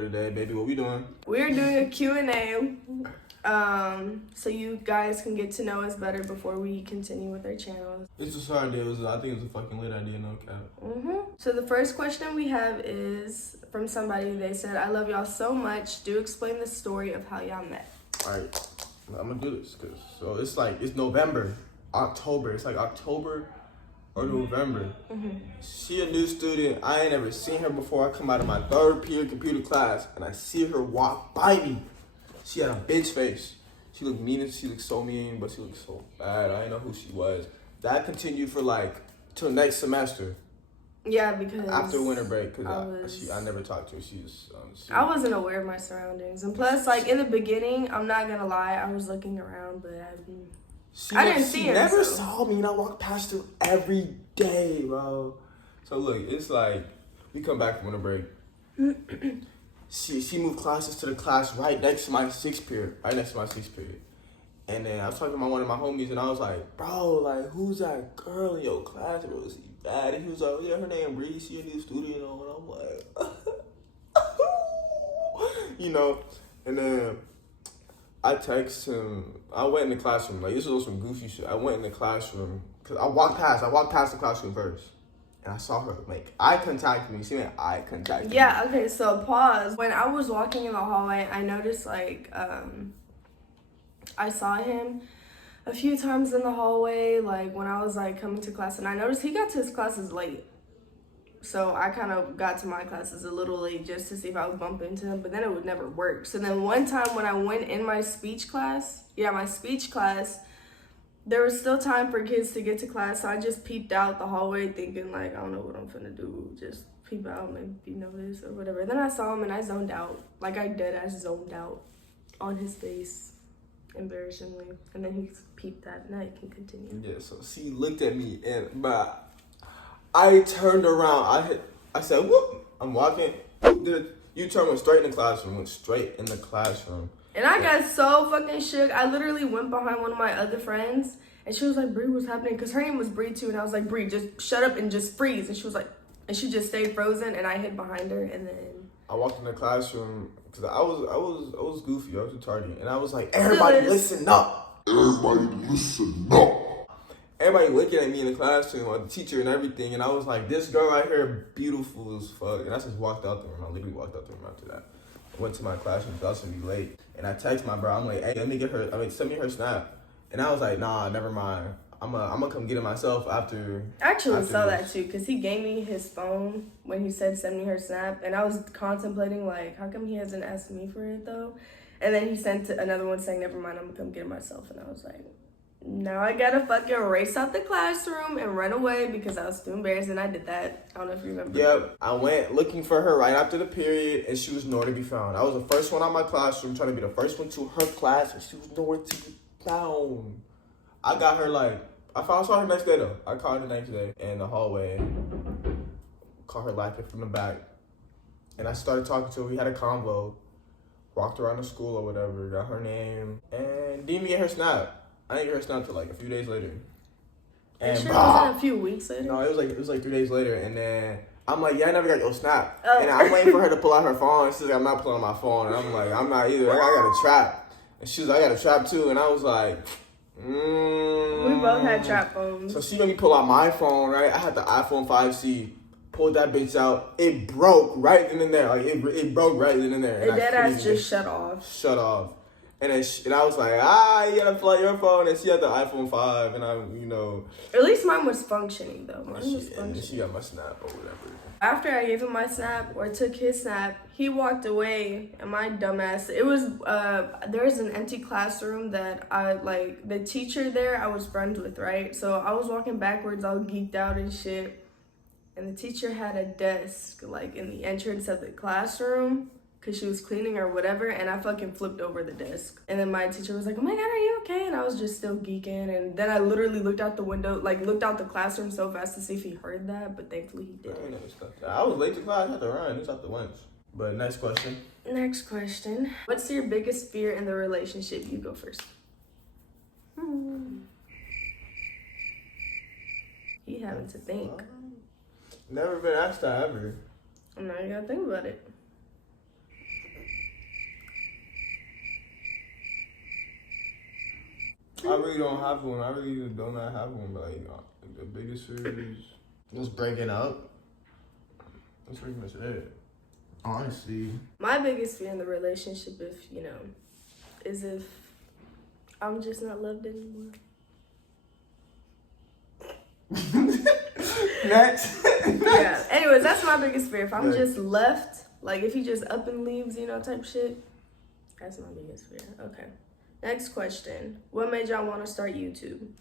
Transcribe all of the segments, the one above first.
today, baby. What we doing? We're doing a Q&A, so you guys can get to know us better before we continue with our channels. It's a sorry day. I think it was a fucking lit idea, no cap. So the first question we have is from somebody. They said, "I love y'all so much. Do explain the story of how y'all met." All right, I'm gonna do this so it's November, October. It's like October or November. She a new student. I ain't ever seen her before. I come out of my third period computer class and I see her walk by me. She had a bitch face. She looked mean. She looked so mean, but she looked so bad. I didn't know who she was. That continued for till next semester. Yeah, because after winter break, because I never talked to her. I wasn't aware of my surroundings, and plus, in the beginning, I'm not gonna lie, I was looking around, but I didn't see her. She never saw me, and I walked past her every day, bro. So look, it's like we come back from winter break. She moved classes to the class right next to my sixth period, And then I was talking to one of my homies, and I was like, bro, who's that girl in your class? It was bad. And he was like, yeah, her name Bree. She a new student, And I'm like, And then I text him. I went in the classroom. This was some goofy shit. I went in the classroom because I walked past the classroom first. And I saw her eye contact me. She made eye contact me. Yeah, okay, so pause. When I was walking in the hallway, I noticed I saw him a few times in the hallway, when I was coming to class, and I noticed he got to his classes late. So I kind of got to my classes a little late just to see if I would bump into him, but then it would never work. So then one time when I went in my speech class, there was still time for kids to get to class, so I just peeped out the hallway thinking, I don't know what I'm finna do, just peep out, maybe notice or whatever. Then I saw him and I zoned out, I zoned out on his face, embarrassingly. And then he peeped that, and I can continue. Yeah, so she looked at me, but I turned around, I said, whoop, I'm walking, you went straight in the classroom. And I got so fucking shook. I literally went behind one of my other friends, and she was like, Bree, what's happening? Because her name was Bree too, and I was like, Bree, just shut up and just freeze. And she was like, and she just stayed frozen, and I hid behind her, and then I walked in the classroom because I was goofy, I was retarded, and I was like, everybody listen up. Everybody looking at me in the classroom, or the teacher and everything, and I was like, this girl right here, beautiful as fuck. And I just walked out the room. I literally walked out the room after that. Went to my classroom because I was gonna be late. And I texted my bro, I'm like, hey, send me her snap. And I was like, nah, never mind. I'm gonna come get it myself after. I actually saw that too, because he gave me his phone when he said send me her snap. And I was contemplating, how come he hasn't asked me for it though? And then he sent another one saying, never mind, I'm gonna come get it myself. And I was like, now I gotta fucking race out the classroom and run away because I was too embarrassed, and I did that. I don't know if you remember. Yep, I went looking for her right after the period, and she was nowhere to be found. I was the first one out of my classroom, trying to be the first one to her class, and she was nowhere to be found. I got her I saw her next day though. I called her the next day in the hallway, called her laughing from the back, and I started talking to her. We had a convo, walked around the school or whatever, got her name, and didn't even get her snap. I didn't get her snap till a few days later. And sure, wasn't a few weeks later? No, it was 3 days later, and then I'm like, yeah, I never got your snap. And I'm waiting for her to pull out her phone, and she's like, I'm not pulling out my phone. And I'm like, I'm not either. I got a trap. And she was like, I got a trap too. And I was like, We both had trap phones. So she made me pull out my phone, right? I had the iPhone 5C. Pulled that bitch out. It broke right then and there. It broke right then and there. And dead ass just shut off. And I was like, you gotta pull out your phone. And she had the iPhone 5, and At least mine was functioning, though. And then she got my snap or whatever. After I gave him my snap, or took his snap, he walked away, and my dumbass, there was an empty classroom that the teacher there I was friends with, right? So I was walking backwards, all geeked out and shit, and the teacher had a desk, in the entrance of the classroom, because she was cleaning or whatever, and I fucking flipped over the desk. And then my teacher was like, oh my God, are you okay? And I was just still geeking, and then I literally looked out the window, looked out the classroom so fast to see if he heard that, but thankfully he didn't. I was late to class, I had to run, it's out the lunch. But next question. What's your biggest fear in the relationship? You go first. You having to think. Never been asked that ever. Now you gotta think about it. I really don't have one. I really do not have one. But like, the biggest fear is just breaking up. That's pretty much it. Honestly. My biggest fear in the relationship, is if I'm just not loved anymore. Next. Yeah. Anyways, that's my biggest fear. If I'm Right. just left, like if he just up and leaves, type shit. That's my biggest fear. Okay. Next question. What made y'all want to start YouTube?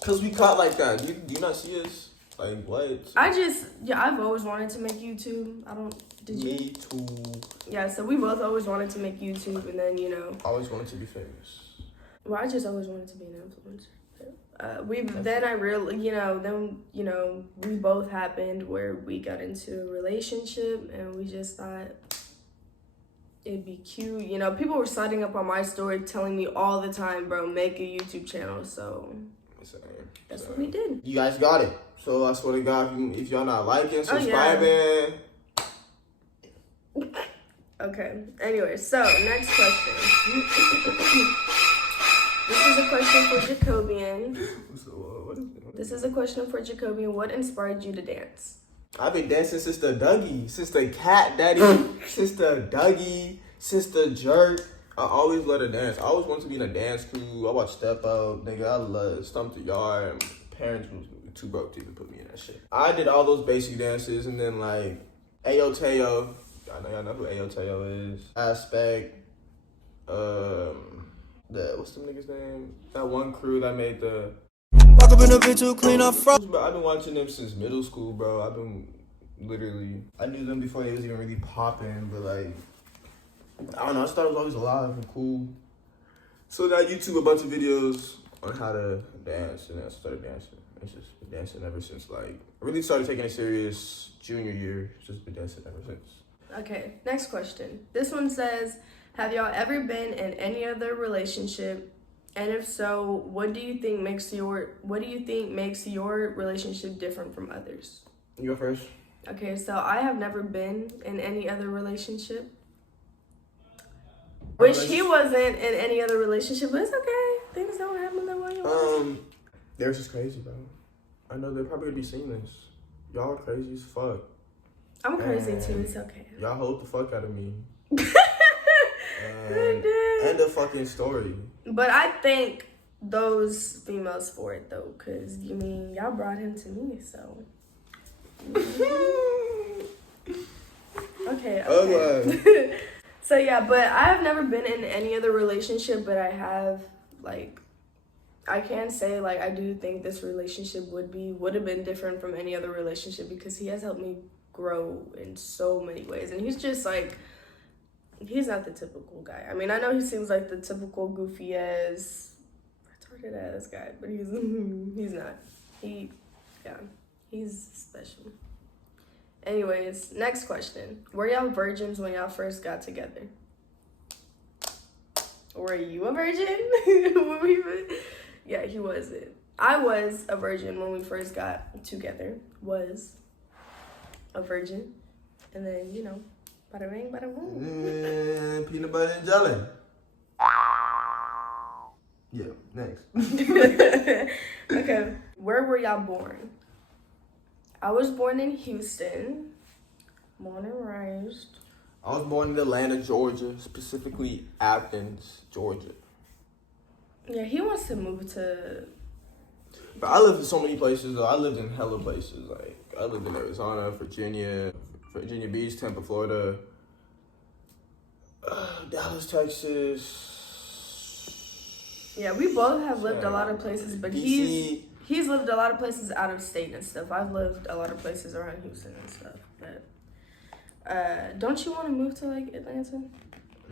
Cause we caught like that. Do you not see us? Like what? I've always wanted to make YouTube. Did you? Me too. Yeah, so we both always wanted to make YouTube, and then, Always wanted to be famous. well, I just always wanted to be an influencer. We both happened where we got into a relationship, and we just thought it'd be cute. People were signing up on my story telling me all the time, bro, make a YouTube channel. So that's what we did. You guys got it. So I swear to God, if y'all not liking, subscribing. Okay. Anyway, so next question. This is a question for Jacobian. This is a question for Jacobian. What inspired you to dance? I've been dancing since the Dougie, since the Cat Daddy, since the Dougie, since the Jerk. I always loved to dance. I always wanted to be in a dance crew. I watched Step Out. Nigga, I love Stump the Yard. And my parents was too broke to even put me in that shit. I did all those basic dances, and then like Ayo Teo. Y'all know who Ayo Teo is. Aspect. What's the nigga's name? That one crew that made the. Walk up in a bitch to clean up front. I've been watching them since middle school, bro. I knew them before they was even really popping, but like, I don't know, I just thought it was always alive and cool. So I YouTube a bunch of videos on how to dance, and I started dancing. It's just been dancing ever since, like, I really started taking it serious junior year. It's just been dancing ever since. Okay, next question. This one says, have y'all ever been in any other relationship? And if so, what do you think makes your relationship different from others? You go first. Okay, so I have never been in any other relationship. Which he wasn't in any other relationship, but it's okay. Things don't happen the way you want. They're just crazy, bro. I know they're probably gonna be seeing this. Y'all are crazy as fuck. I'm crazy too, it's okay. Y'all hold the fuck out of me. End of fucking story. But I thank those females for it though, cause y'all brought him to me, so. Okay. So yeah, but I have never been in any other relationship, but I have, like, I can say, like, I do think this relationship would have been different from any other relationship because he has helped me grow in so many ways, and he's just like, he's not the typical guy. I mean, I know he seems like the typical goofy ass, retarded ass guy, but he's not. He's special. Anyways, next question. Were y'all virgins when y'all first got together? Were you a virgin? Yeah, he wasn't. I was a virgin when we first got together. Was a virgin. And then, bada bing, bada boom. Peanut butter and jelly. Yeah, next. Okay, where were y'all born? I was born in Houston, born and raised. I was born in Atlanta, Georgia, specifically Athens, Georgia. Yeah, he wants to move to... But I lived in so many places, though. I lived in hella places. Like, I lived in Arizona, Virginia Beach, Tampa, Florida, Dallas, Texas. Yeah, we both have lived a lot of places, but DC. He's lived a lot of places out of state and stuff. I've lived a lot of places around Houston and stuff. But don't you want to move to, like, Atlanta?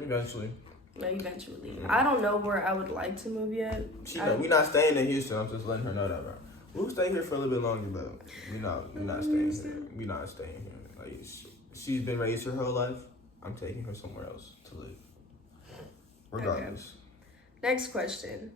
Eventually. No, eventually. Mm-hmm. I don't know where I would like to move yet. We're not staying in Houston. I'm just letting her know that, bro. We'll stay here for a little bit longer, but we're not staying here. We're not staying here. Like, she's been raised her whole life. I'm taking her somewhere else to live. Regardless. Okay. Next question.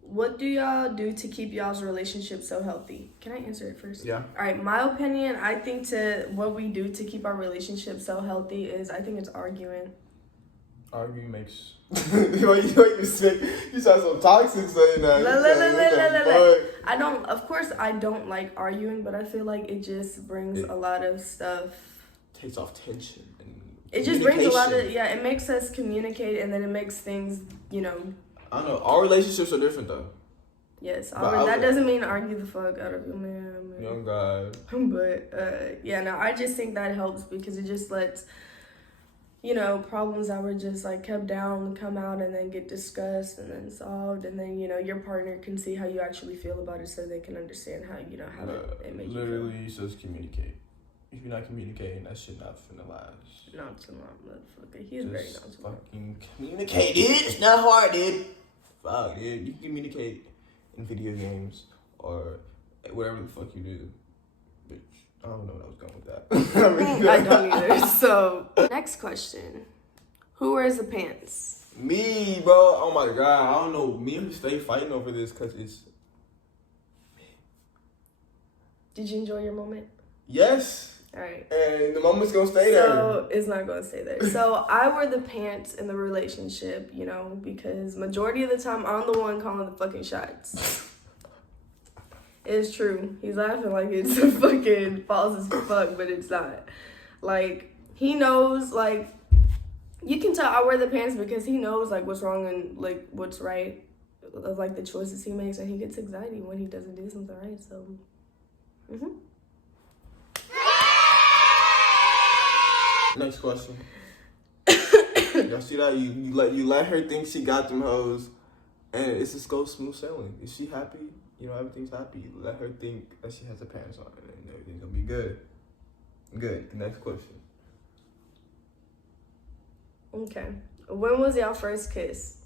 What do y'all do to keep y'all's relationship so healthy? Can I answer it first? Yeah. All right, my opinion, I think what we do to keep our relationship so healthy is, I think it's arguing. Arguing makes. you sound so toxic saying that. I don't. Of course, I don't like arguing, but I feel like it just brings a lot of stuff. Takes off tension. It just brings a lot of It makes us communicate, and then it makes things, I don't know. Our relationships are different though. Yes, that doesn't mean argue the fuck out of you, man. Young guy. But I just think that helps because it just lets problems that were just like kept down come out and then get discussed and then solved, and then your partner can see how you actually feel about it, so they can understand how it makes you feel. Literally, just communicate. If you're not communicating, that shit not finna last. Nonchalant motherfucker. He's very nonchalant. Fucking communicate, dude. It's not hard, dude. Fuck, dude. You can communicate in video games or whatever the fuck you do. Bitch, I don't know what I was going with that. I don't either. So, next question. Who wears the pants? Me, bro. Oh my god. I don't know. Me and him stay fighting over this because it's... Did you enjoy your moment? Yes. All right. And the moment's gonna stay there. So it's not gonna stay there. So I wear the pants in the relationship, because majority of the time I'm the one calling the fucking shots. It's true. He's laughing like it's a fucking false as fuck, but it's not. Like, he knows, like, you can tell I wear the pants because he knows, like, what's wrong and, like, what's right of, like, the choices he makes, and he gets anxiety when he doesn't do something right, so. Next question. Y'all see that? You let her think she got them hoes, and it's just go smooth sailing. Is she happy? Everything's happy. Let her think that she has her pants on, and everything's gonna be good. Good. The next question. Okay. When was y'all first kiss?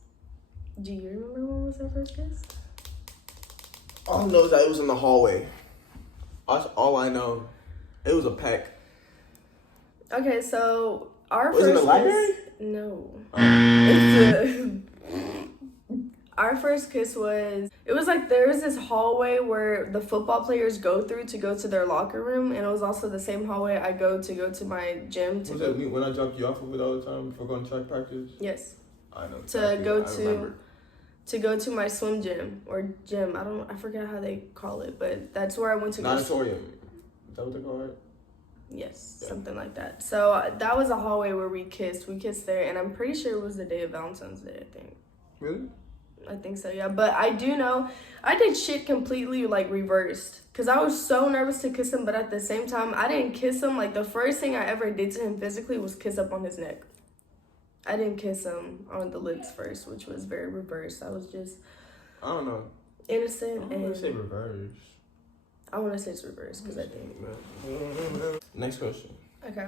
Do you remember when was our first kiss? All I know is that it was in the hallway. That's all I know. It was a peck. Okay, so our was first it in the library? kiss, no. Our first kiss was, it was like there was this hallway where the football players go through to go to their locker room, and it was also the same hallway I go to my gym. Was that when I dropped you off of it all the time before going to track practice? Yes. I know. To go to my swim gym or gym. I forget how they call it, but that's where I went to. Natatorium. Is that what they call it? Yes, yeah. Something like that. So that was a hallway where we kissed. We kissed there, and I'm pretty sure it was the day of Valentine's Day, I think. Really? I think so, yeah. But I do know I did shit completely, like, reversed. Because I was so nervous to kiss him, but at the same time, I didn't kiss him. Like, the first thing I ever did to him physically was kiss up on his neck. I didn't kiss him on the lips first, which was very reversed. I was just... I don't know. Innocent. I want to say reverse. I want to say it's reverse, because I think... Next question. Okay.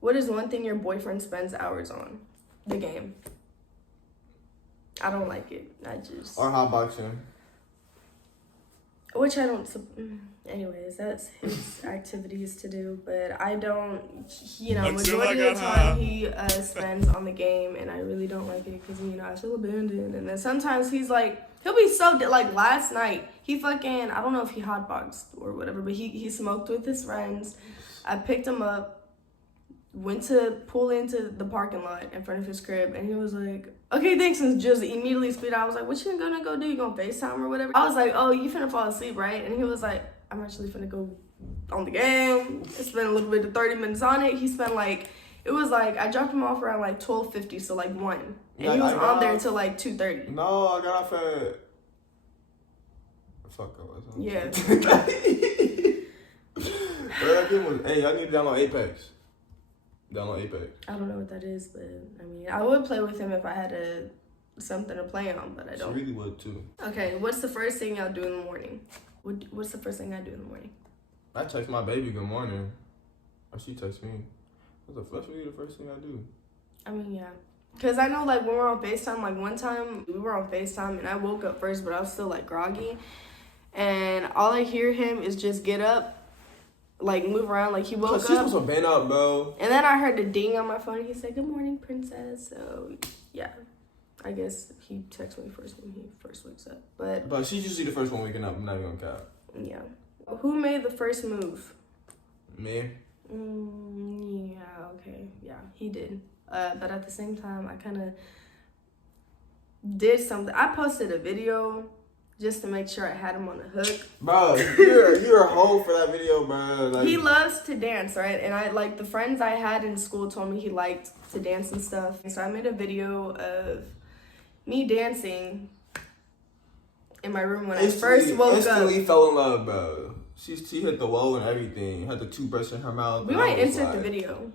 What is one thing your boyfriend spends hours on? The game. I don't like it. Or hotboxing. Which I don't... Anyways, that's his activities to do. But I don't... majority of the time he spends on the game. And I really don't like it because, I feel abandoned. And then sometimes he's like... He'll be so... Like, last night, he fucking... I don't know if he hotboxed or whatever. But he smoked with his friends. I picked him up. Went to pull into the parking lot in front of his crib, and he was like, okay, thanks, and just immediately spit out. I was like, what you gonna go do? You gonna FaceTime or whatever? I was like, oh, you finna fall asleep, right? And he was like, I'm actually finna go on the game. I spent a little bit of 30 minutes on it. He spent it was I dropped him off around 12:50, so 1. And he was on there until 2:30. No, I got off at... Fuck, I was on. Yeah. Hey, I need to download Apex. Download Apex. I don't know what that is, but I would play with him if I had something to play on, but I don't. I really would too. Okay, what's the first thing y'all do in the morning? What's the first thing I do in the morning? I text my baby good morning, or she texts me. That's really the first thing I do. Yeah. Because I know, when we're on FaceTime, one time we were on FaceTime and I woke up first, but I was still, groggy. And all I hear him is just get up, move around, he woke up. She's supposed to bend up, bro. And then I heard the ding on my phone. He said, good morning, princess. So, yeah. I guess he texts me first when he first wakes up. But she's usually the first one waking up. I'm not even gonna cap. Yeah. Who made the first move? Me. Yeah, okay. Yeah, he did. But at the same time, I kind of did something. I posted a video just to make sure I had him on the hook. Bro, you're a hoe for that video, bro. Like, He loves to dance, right? And I like the friends I had in school told me he liked to dance and stuff. So I made a video of me dancing in my room when I first woke up. Instantly fell in love, bro. She hit the wall and everything. Had the toothbrush in her mouth. We might insert the video.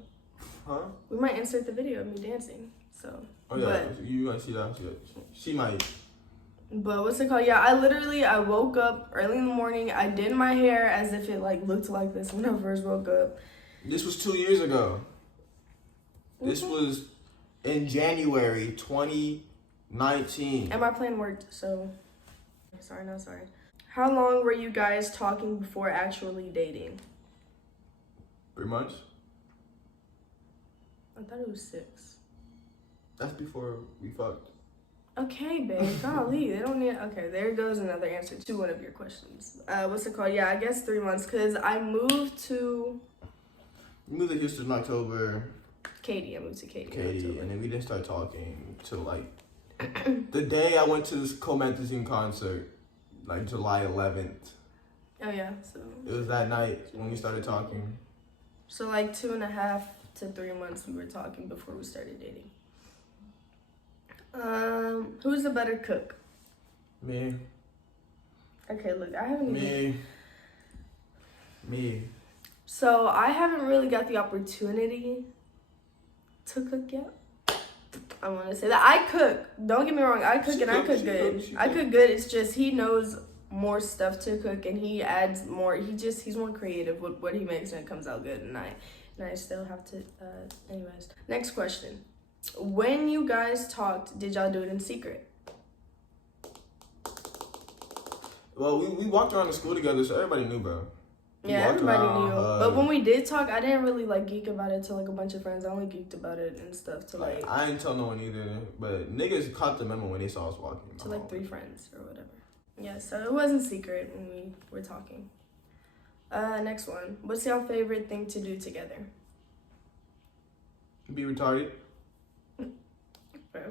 Huh? We might insert the video of me dancing. So. Oh yeah, you might see that. She might. But what's it called? Yeah, I woke up early in the morning. I did my hair as if it like looked like this when I first woke up. This was 2 years ago. This was in January 2019. And my plan worked, so sorry. How long were you guys talking before actually dating? 3 months. I thought it was 6. That's before we fucked. Okay, babe. Golly, they don't need. Okay, there goes another answer to one of your questions. What's it called? Yeah, I guess 3 months, cause I moved to. We moved to Houston in October. Katie, I moved to Katie, and then we didn't start talking till like the day I went to this Comethazine concert, like July 11th. Oh yeah, so. It was that night when we started talking. So like 2.5 to 3 months we were talking before we started dating. Who's the better cook? Me. Okay, look, I haven't even... Me. So I haven't really got the opportunity to cook yet. I want to say that I cook. Don't get me wrong, I cook and I cook good. I cook good. It's just he knows more stuff to cook and he adds more. He's more creative with what he makes and it comes out good. And I still have to. Anyways, next question. When you guys talked, did y'all do it in secret? Well, we walked around the school together, so everybody knew, bro. Yeah, everybody knew. But when we did talk, I didn't really like geek about it to like a bunch of friends. I only geeked about it and stuff to like I didn't tell no one either. But niggas caught the memo when they saw us walking. To like 3 friends or whatever. Yeah, so it wasn't secret when we were talking. Next one. What's your favorite thing to do together? Be retarded. Okay.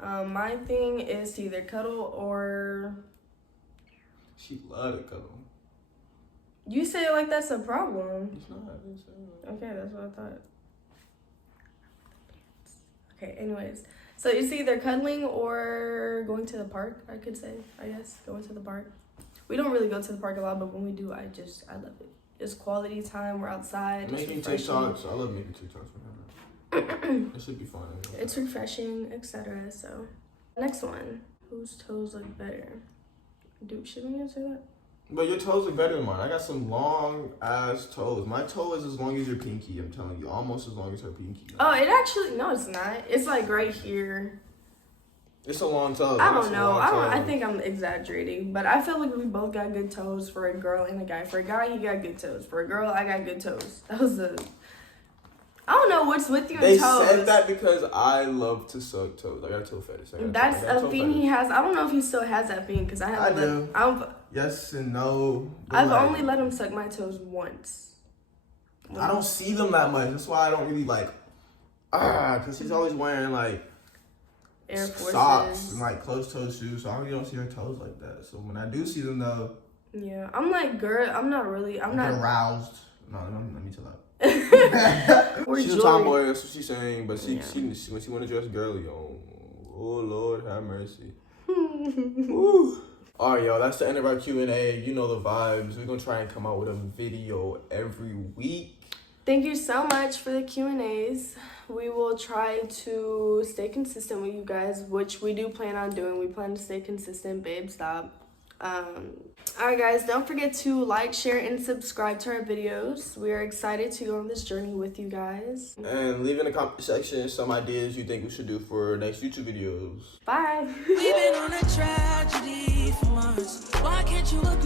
My thing is to either cuddle or. She love to cuddle. You say it like that's a problem. It's not. I didn't say that. Okay, that's what I thought. Okay, anyways. So it's either cuddling or going to the park, I could say, I guess. Going to the park. We don't really go to the park a lot, but when we do, I love it. It's quality time, we're outside. Making TikToks. I love making TikToks whenever. It should be fun. It's refreshing, etc. So, next one. Whose toes look better? Dude, shouldn't we answer that? But your toes are better than mine. I got some long ass toes. My toe is as long as your pinky. I'm telling you, almost as long as her pinky. Oh, it actually no, it's not. It's like right here. It's a long toe. I don't know. I think I'm exaggerating, but I feel like we both got good toes for a girl and a guy. For a guy, he got good toes. For a girl, I got good toes. That was I don't know what's with you and toes. They said that because I love to suck toes. I got a toe fetish. That's a thing he has. I don't know if he still has that thing because I haven't. I do. Yes and no. I've only let him suck my toes once. I don't see them that much. That's why I don't really like. Because he's always wearing like Air Forces. Socks and like closed toe shoes. So I really don't see her toes like that. So when I do see them though. Yeah, I'm like, girl, I'm not aroused. No, let me chill out. She's Jewelry. a tomboy, that's what she's saying. But she when she want to dress girly, oh Lord, have mercy. All right, y'all, that's the end of our Q&A. You know the vibes. We're gonna try and come out with a video every week. Thank you so much for the Q&As. We will try to stay consistent with you guys, which we do plan on doing. We plan to stay consistent, babe. Stop. Alright guys, don't forget to like, share, and subscribe to our videos. We are excited to go on this journey with you guys. And leave in the comment section some ideas you think we should do for next YouTube videos. Bye. We've been on a tragedy for once. Why can't you look